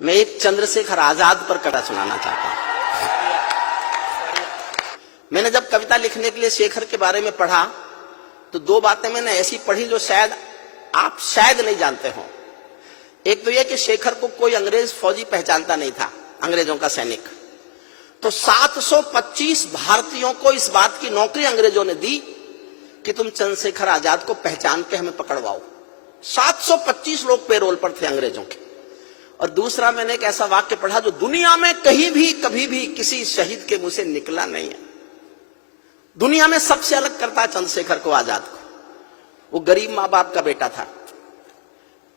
मैं एक चंद्रशेखर आजाद पर कविता सुनाना चाहता हूं। मैंने जब कविता लिखने के लिए शेखर के बारे में पढ़ा तो दो बातें मैंने ऐसी पढ़ी जो शायद आप नहीं जानते हो। एक तो यह कि शेखर को कोई अंग्रेज फौजी पहचानता नहीं था, अंग्रेजों का सैनिक। तो 725 भारतीयों को इस बात की नौकरी अंग्रेजों ने दी कि तुम चंद्रशेखर आजाद को पहचान के हमें पकड़वाओ। 725 लोग पेरोल पर थे अंग्रेजों के। और दूसरा, मैंने एक ऐसा वाक्य पढ़ा जो दुनिया में कहीं भी कभी भी किसी शहीद के मुंह से निकला नहीं है। दुनिया में सबसे अलग करता है चंद्रशेखर को, आजाद को। वो गरीब मां बाप का बेटा था।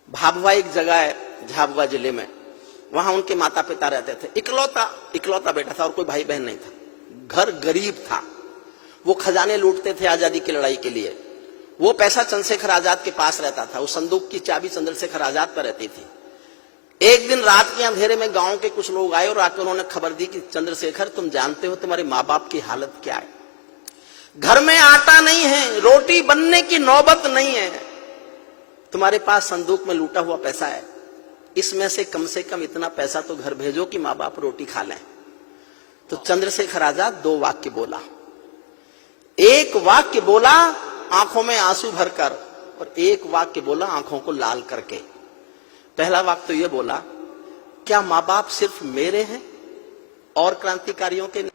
भाभुआ एक जगह है झाबुआ जिले में, वहां उनके माता पिता रहते थे। इकलौता बेटा था और कोई भाई बहन नहीं था। घर गरीब था। वो खजाने लूटते थे आजादी की लड़ाई के लिए। वो पैसा चंद्रशेखर आजाद के पास रहता था। उस संदूक की चाबी चंद्रशेखर आजाद पर रहती थी। एक दिन रात के अंधेरे में गांव के कुछ लोग आए और आकर उन्होंने खबर दी कि चंद्रशेखर, तुम जानते हो तुम्हारे माँ बाप की हालत क्या है। घर में आटा नहीं है, रोटी बनने की नौबत नहीं है। तुम्हारे पास संदूक में लूटा हुआ पैसा है, इसमें से कम इतना पैसा तो घर भेजो कि माँ बाप रोटी खा लें। तो चंद्रशेखर आजाद दो वाक्य बोला। एक वाक्य बोला आंखों में आंसू भरकर, और एक वाक्य बोला आंखों को लाल करके। पहला वाक्य तो यह बोला, क्या माँ बाप सिर्फ मेरे हैं और क्रांतिकारियों के नहीं?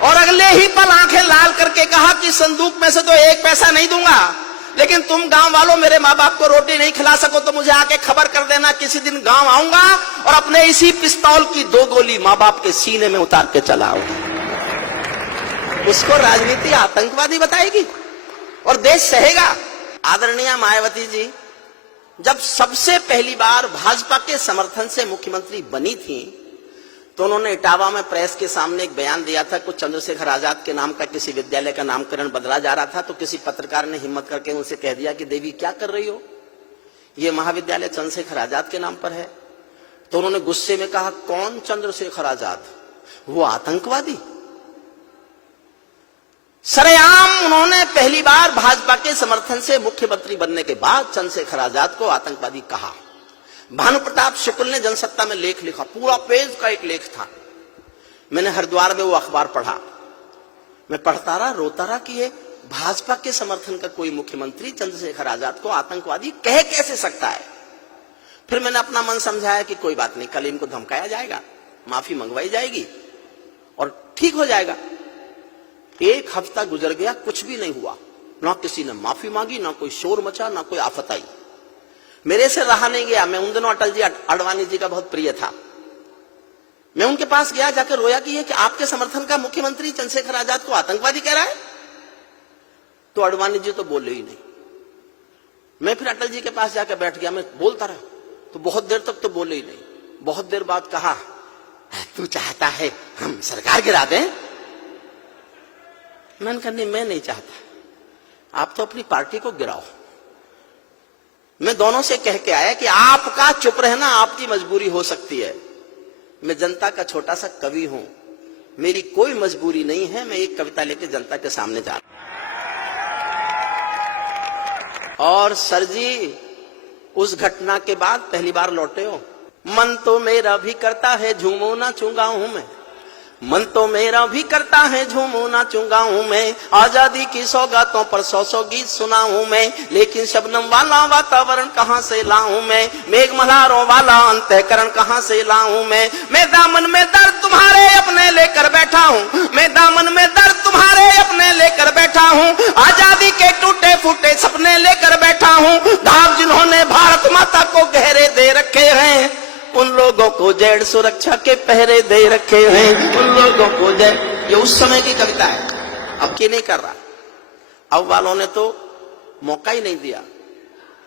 और अगले ही पल आंखें लाल करके कहा कि संदूक में से तो एक पैसा नहीं दूंगा, लेकिन तुम गांव वालों मेरे माँ बाप को रोटी नहीं खिला सको तो मुझे आके खबर कर देना। किसी दिन गांव आऊंगा और अपने इसी पिस्तौल की 2 गोली माँ बाप के सीने में उतार के चला आऊंगा। उसको राजनीति आतंकवादी बताएगी और देश सहेगा। आदरणीय मायावती जी जब सबसे पहली बार भाजपा के समर्थन से मुख्यमंत्री बनी थी तो उन्होंने इटावा में प्रेस के सामने एक बयान दिया था। कुछ चंद्रशेखर आजाद के नाम का किसी विद्यालय का नामकरण बदला जा रहा था, तो किसी पत्रकार ने हिम्मत करके उनसे कह दिया कि देवी क्या कर रही हो, यह महाविद्यालय चंद्रशेखर आजाद के नाम पर है। तो उन्होंने गुस्से में कहा, कौन चंद्रशेखर आजाद, वो आतंकवादी। सरेआम उन्होंने पहली बार भाजपा के समर्थन से मुख्यमंत्री बनने के बाद चंद्रशेखर आजाद को आतंकवादी कहा। भानु प्रताप शुक्ल ने जनसत्ता में लेख लिखा, पूरा पेज का एक लेख था। मैंने हरिद्वार में वो अखबार पढ़ा। मैं पढ़ता रहा, रोता रहा कि ये भाजपा के समर्थन का कोई मुख्यमंत्री चंद्रशेखर आजाद को आतंकवादी कह कैसे सकता है। फिर मैंने अपना मन समझाया कि कोई बात नहीं, कल इनको धमकाया जाएगा, माफी मंगवाई जाएगी और ठीक हो जाएगा। एक हफ्ता गुजर गया, कुछ भी नहीं हुआ। ना किसी ने माफी मांगी, ना कोई शोर मचा, ना कोई आफत आई। मेरे से रहा नहीं गया। मैं उन दिनों अटल जी अडवाणी जी का बहुत प्रिय था। मैं उनके पास गया, जाकर रोया कि ये कि आपके समर्थन का मुख्यमंत्री चंद्रशेखर आजाद को आतंकवादी कह रहा है। तो अडवाणी जी तो बोले ही नहीं। मैं फिर अटल जी के पास जाकर बैठ गया। मैं बोलता रहा तो बहुत देर तक तो बोले ही नहीं। बहुत देर बाद कहा, तू चाहता है हम सरकार गिरा दें? मैंने कहा नहीं, मैं नहीं चाहता, आप तो अपनी पार्टी को गिराओ। मैं दोनों से कह के आया कि आपका चुप रहना आपकी मजबूरी हो सकती है। मैं जनता का छोटा सा कवि हूं, मेरी कोई मजबूरी नहीं है। मैं एक कविता लेकर जनता के सामने जा रहा हूं। और सर जी उस घटना के बाद पहली बार लौटे हो। मन तो मेरा भी करता है झूमो ना चुंगाऊं मैं, मन तो मेरा भी करता है झूमू नाचूंगा हूं मैं। आजादी की सौगातों पर 100 गीत सुनाऊं मैं, लेकिन शबनम वाला वातावरण कहां से लाऊं मैं, मेघ मल्हारों वाला अंतःकरण कहां से लाऊं मैं दामन में दर्द तुम्हारे अपने लेकर बैठा हूं, मैं दामन में दर्द तुम्हारे अपने लेकर बैठा हूं। आजादी के टूटे फूटे सपने लेकर बैठा हूं। घाव जिन्होंने भारत माता को गहरे दे रखे हैं, उन लोगों को जेड सुरक्षा के पहरे दे रखे हैं, उन लोगों को जेड। ये उस समय की कविता है, अब की नहीं कर रहा। अब वालों ने तो मौका ही नहीं दिया।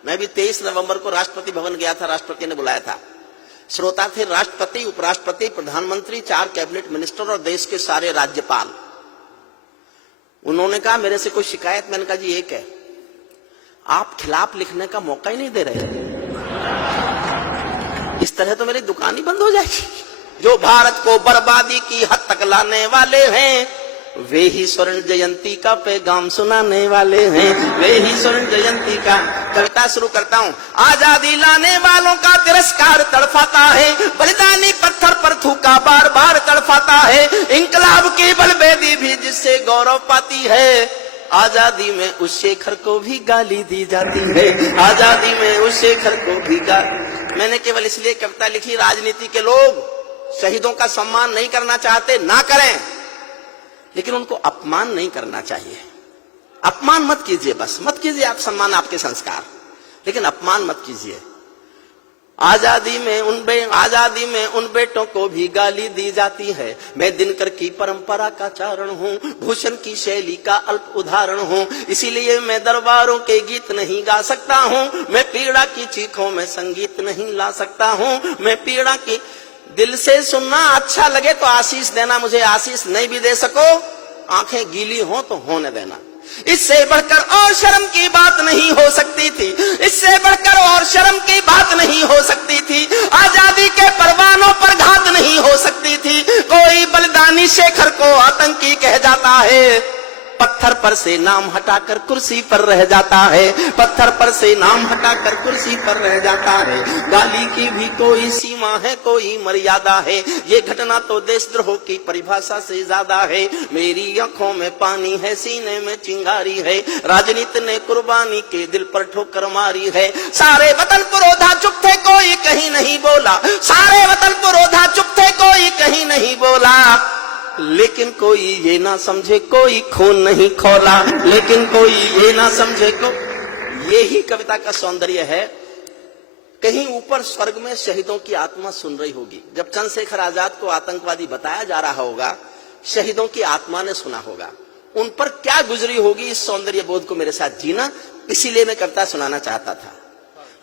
मैं भी 23 नवंबर को राष्ट्रपति भवन गया था, राष्ट्रपति ने बुलाया था। श्रोता थे राष्ट्रपति, उपराष्ट्रपति, प्रधानमंत्री, 4 कैबिनेट मिनिस्टर और देश के सारे राज्यपाल। उन्होंने कहा मेरे से कोई शिकायत? मैंने कहा जी एक है, आप खिलाफ लिखने का मौका ही नहीं दे रहे। इस तरह तो मेरी दुकान ही बंद हो जाएगी। जो भारत को बर्बादी की हद तक लाने वाले हैं वे ही स्वर्ण जयंती का पैगाम सुनाने वाले हैं, वे ही स्वर्ण जयंती का। कविता शुरू करता हूँ। आजादी लाने वालों का तिरस्कार तड़फाता है, बलिदानी पत्थर पर थूका बार बार तड़फाता है। इंकलाब की बलबेदी भी जिससे गौरव पाती है, आजादी में उस शेखर को भी गाली दी जाती है, आजादी में उस शेखर को भी गाली। मैंने केवल इसलिए कविता लिखी, राजनीति के लोग शहीदों का सम्मान नहीं करना चाहते, ना करें, लेकिन उनको अपमान नहीं करना चाहिए। अपमान मत कीजिए, बस मत कीजिए आप सम्मान, आपके संस्कार, लेकिन अपमान मत कीजिए। आजादी में उन बेटों को भी गाली दी जाती है। मैं दिनकर की परंपरा का चारण हूँ, भूषण की शैली का अल्प उदाहरण हूँ, इसीलिए मैं दरबारों के गीत नहीं गा सकता हूँ। मैं पीड़ा की चीखों में संगीत नहीं ला सकता हूँ। मैं पीड़ा की दिल से सुनना अच्छा लगे तो आशीष देना, मुझे आशीष नहीं भी दे सको, आंखें गीली हो तो होने देना। इससे बढ़कर और शर्म की बात नहीं हो सकती थी, इससे बढ़कर और शर्म की बात नहीं हो सकती थी। आजादी के परवानों पर घात नहीं हो सकती थी। कोई बलिदानी शेखर को आतंकी कह जाता है, पत्थर पर से नाम हटाकर कुर्सी पर रह जाता है, पत्थर पर से नाम हटाकर कुर्सी पर रह जाता है। गाली की भी कोई सीमा है, कोई मर्यादा है, ये घटना तो देशद्रोह की परिभाषा से ज्यादा है। मेरी आंखों में पानी है, सीने में चिंगारी है, राजनीति ने कुर्बानी के दिल पर ठोकर मारी है। सारे वतन पुरोधा चुप थे, कोई कहीं नहीं बोला, सारे वतन पुरोधा चुप थे, कोई कहीं नहीं बोला। लेकिन कोई ये ना समझे कोई खून नहीं खौला, लेकिन कोई ये ना समझे को। यही कविता का सौंदर्य है। कहीं ऊपर स्वर्ग में शहीदों की आत्मा सुन रही होगी। जब चंद्रशेखर आजाद को आतंकवादी बताया जा रहा होगा, शहीदों की आत्मा ने सुना होगा, उन पर क्या गुजरी होगी, इस सौंदर्य बोध को मेरे साथ जीना, इसीलिए मैं कविता सुनाना चाहता था।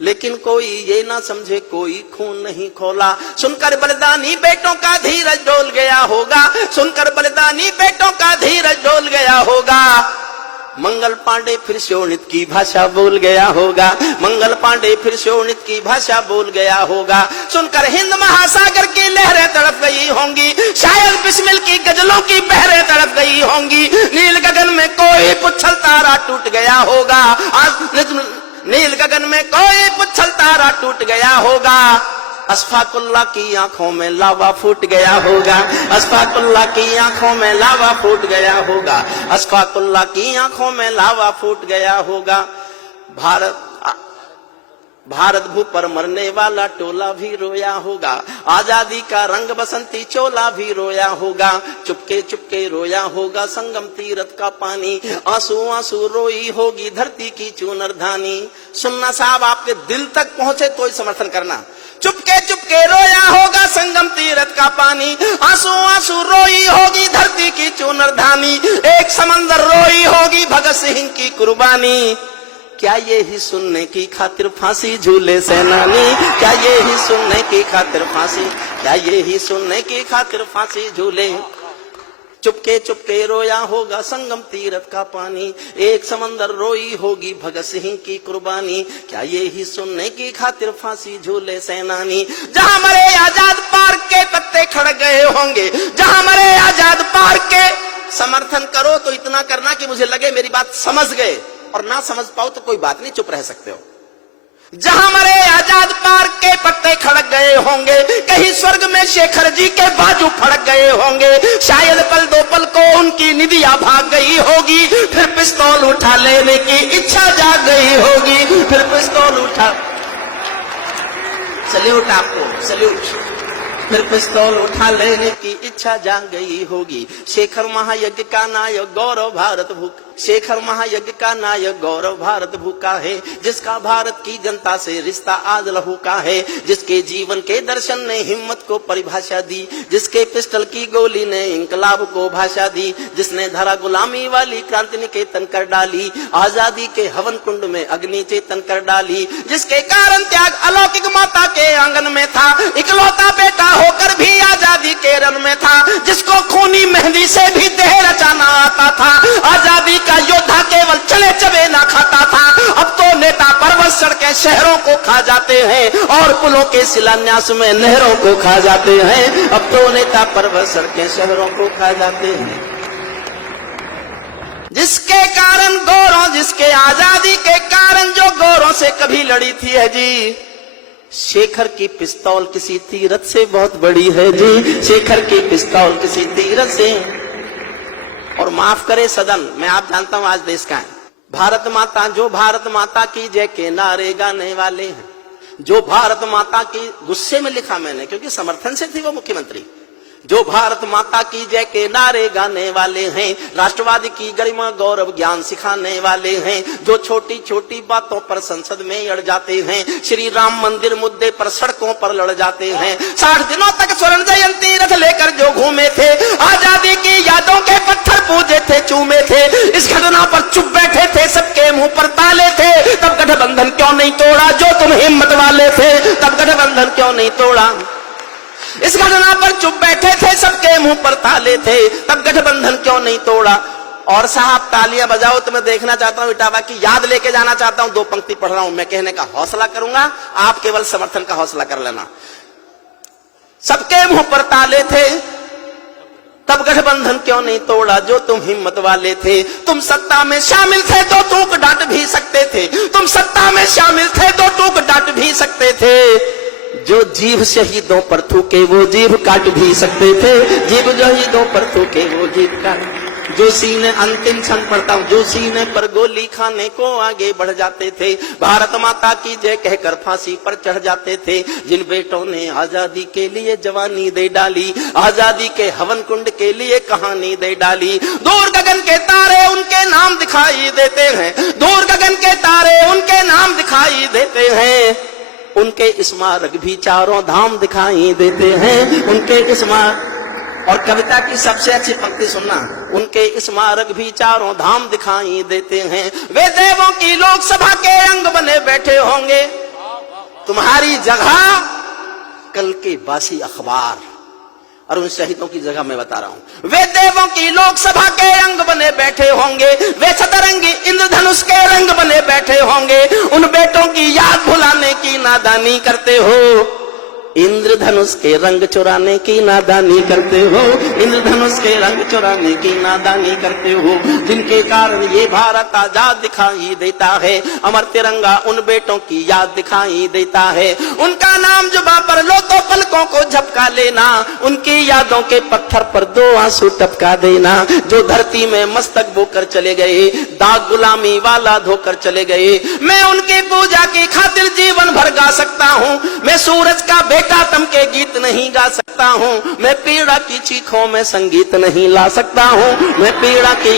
लेकिन कोई ये ना समझे कोई खून नहीं खोला, सुनकर बलिदानी बेटों का धीरज डोल गया होगा, सुनकर बलिदानी बेटों का धीरज डोल गया होगा। मंगल पांडे फिर शोणित की भाषा बोल गया होगा, मंगल पांडे फिर शोणित की भाषा बोल गया होगा। सुनकर हिंद महासागर की लहरें तड़प गई होंगी, शायद बिस्मिल की गजलों की बहरें तड़प गई होंगी। नील गगन में कोई पुच्छल तारा टूट गया होगा, नील गगन में कोई पुच्छल तारा टूट गया होगा। अशफाकुल्लाह की आंखों में लावा फूट गया होगा, अशफाकुल्लाह की आंखों में लावा फूट गया होगा, अशफाकुल्लाह की आंखों में लावा फूट गया होगा। भारत भू पर मरने वाला टोला भी रोया होगा, आजादी का रंग बसंती चोला भी रोया होगा। चुपके चुपके रोया होगा संगम तीरथ का पानी, आंसू आंसू रोई होगी धरती की चूनर धानी। सुनना साहब, आपके दिल तक पहुंचे तो ही समर्थन करना। चुपके चुपके रोया होगा संगम तीरथ का पानी, आंसू आंसू रोई होगी धरती की चूनर धानी। एक समंदर रोई होगी भगत सिंह की कुर्बानी। क्या ये ही सुनने की खातिर फांसी झूले सेनानी, क्या ये ही सुनने की खातिर फांसी, क्या ये ही सुनने की खातिर फांसी झूले। चुपके चुपके रोया होगा संगम तीरथ का पानी, एक समंदर रोई होगी भगत सिंह की कुर्बानी। क्या ये ही सुनने की खातिर फांसी झूले सेनानी। जहां मरे आजाद पार्क के पत्ते खड़क गए होंगे, जहां मरे आजाद पार्क के। समर्थन करो तो इतना करना कि मुझे लगे मेरी बात समझ गए, और ना समझ पाओ तो कोई बात नहीं, चुप रह सकते हो। जहां मरे आजाद पार्क के पत्ते खड़क गए होंगे, कहीं स्वर्ग में शेखर जी के बाजू फड़क गए होंगे। शायद पल दो पल को उनकी निदिया भाग गई होगी, फिर पिस्तौल उठा लेने की इच्छा जाग गई होगी, फिर पिस्तौल उठा। सल्यूट आपको, सल्यूट। फिर पिस्तौल उठा लेने की इच्छा जाग गई होगी। शेखर महायज्ञ का नायक गौरव भारत भूखा, शेखर महायज्ञ का नायक गौरव भारत भूखा है, जिसका भारत की जनता से रिश्ता आज लहू का है, जिसके जीवन के दर्शन ने हिम्मत को परिभाषा दी, जिसके पिस्टल की गोली ने इंकलाब को भाषा दी, जिसने धरा गुलामी वाली क्रांति निकेतन कर डाली, आजादी के हवन कुंड में अग्नि चेतन कर डाली, जिसके कारण त्याग अलौकिक माता के आंगन में था, इकलौता बेटा होकर भी आजादी के रन में था, जिसको खूनी मेहंदी से भी देह रचाना आता था। आजादी का योद्धा केवल चले चबे ना खाता था, अब तो नेता पर्वत सड़कें शहरों को खा जाते हैं और पुलों के शिलान्यास में नहरों को खा जाते हैं। अब तो नेता पर्वत सड़कें शहरों को खा जाते हैं। जिसके कारण गोरों, जिसके आजादी के कारण जो गोरों से कभी लड़ी थी है जी, शेखर की पिस्तौल किसी तीरथ से बहुत बड़ी है जी, शेखर की पिस्तौल किसी तीरथ से। और माफ करे सदन, मैं आप जानता हूं आज देश का है, भारत माता, जो भारत माता की जय के नारे गाने वाले हैं, जो भारत माता की, गुस्से में लिखा मैंने क्योंकि समर्थन से थी वो मुख्यमंत्री, जो भारत माता की जय के नारे गाने वाले हैं, राष्ट्रवादी की गरिमा गौरव ज्ञान सिखाने वाले हैं, जो छोटी छोटी बातों पर संसद में अड़ जाते हैं, श्री राम मंदिर मुद्दे पर सड़कों पर लड़ जाते हैं, 60 दिनों तक स्वर्ण जयंती रथ लेकर जो घूमे थे, आजादी की यादों के पत्थर पूजे थे, चूमे थे, इस घटना पर चुप बैठे थे, सबके मुंह पर ताले थे, तब गठबंधन क्यों नहीं तोड़ा, जो तुम हिम्मत वाले थे, तब गठबंधन क्यों नहीं तोड़ा। इस घटना पर चुप बैठे थे, सबके मुंह पर ताले थे, तब गठबंधन क्यों नहीं तोड़ा। और साहब तालियां बजाओ तो मैं देखना चाहता हूं, इटावा की याद लेके जाना चाहता हूं, 2 पंक्ति पढ़ रहा हूं, मैं कहने का हौसला करूंगा, आप केवल समर्थन का हौसला कर लेना। सबके मुंह पर ताले थे, तब गठबंधन क्यों नहीं तोड़ा, जो तुम हिम्मत वाले थे, तुम सत्ता में शामिल थे तो टूक डांट भी सकते थे, तुम सत्ता में शामिल थे तो टूक डांट भी सकते थे, जो जीभ शहीदों पर थूके वो जीभ काट भी सकते थे, जीभ शहीदों पर थूके वो जीभ काट, जो सीने अंतिम क्षण पड़ता हूं, जो सीने पर गोली खाने को आगे बढ़ जाते थे, भारत माता की जय कहकर फांसी पर चढ़ जाते थे, जिन बेटों ने आजादी के लिए जवानी दे डाली, आजादी के हवन कुंड के लिए कहानी दे डाली, दूर गगन के तारे उनके नाम दिखाई देते हैं, दूर गगन के तारे उनके नाम दिखाई देते हैं, उनके स्मारक भी चारों धाम दिखाई देते हैं, उनके स्मारक। और कविता की सबसे अच्छी पंक्ति सुनना, उनके स्मारक भी चारों धाम दिखाई देते हैं, वे देवों की लोकसभा के अंग बने बैठे होंगे, तुम्हारी जगह कल के बासी अखबार। और उन शहीदों की जगह मैं बता रहा हूं, वे देवों की लोकसभा के अंग बने बैठे होंगे, वे सतरंगी इंद्रधनुष के रंग बने बैठे होंगे, उन बेटों की याद भुलाने की नादानी करते हो, इंद्रधनुष के रंग चुराने की नादानी करते हो, इंद्रधनुष के रंग चुराने की नादानी करते हो, जिनके कारण ये भारत आजाद दिखाई देता है, अमर तिरंगा उन बेटों की याद दिखाई देता है, उनका नाम जुबां पर लो तो पलकों को झपका लेना, उनकी यादों के पत्थर पर 2 आंसू टपका देना, जो धरती में मस्तक बोकर चले गए, दाग गुलामी वाला धोकर चले गए, मैं उनकी पूजा की खातिर जीवन भर गा सकता हूँ, मैं सूरज का तम के गीत नहीं गा सकता हूँ, मैं पीड़ा की चीखों में संगीत नहीं ला सकता हूँ, मैं पीड़ा की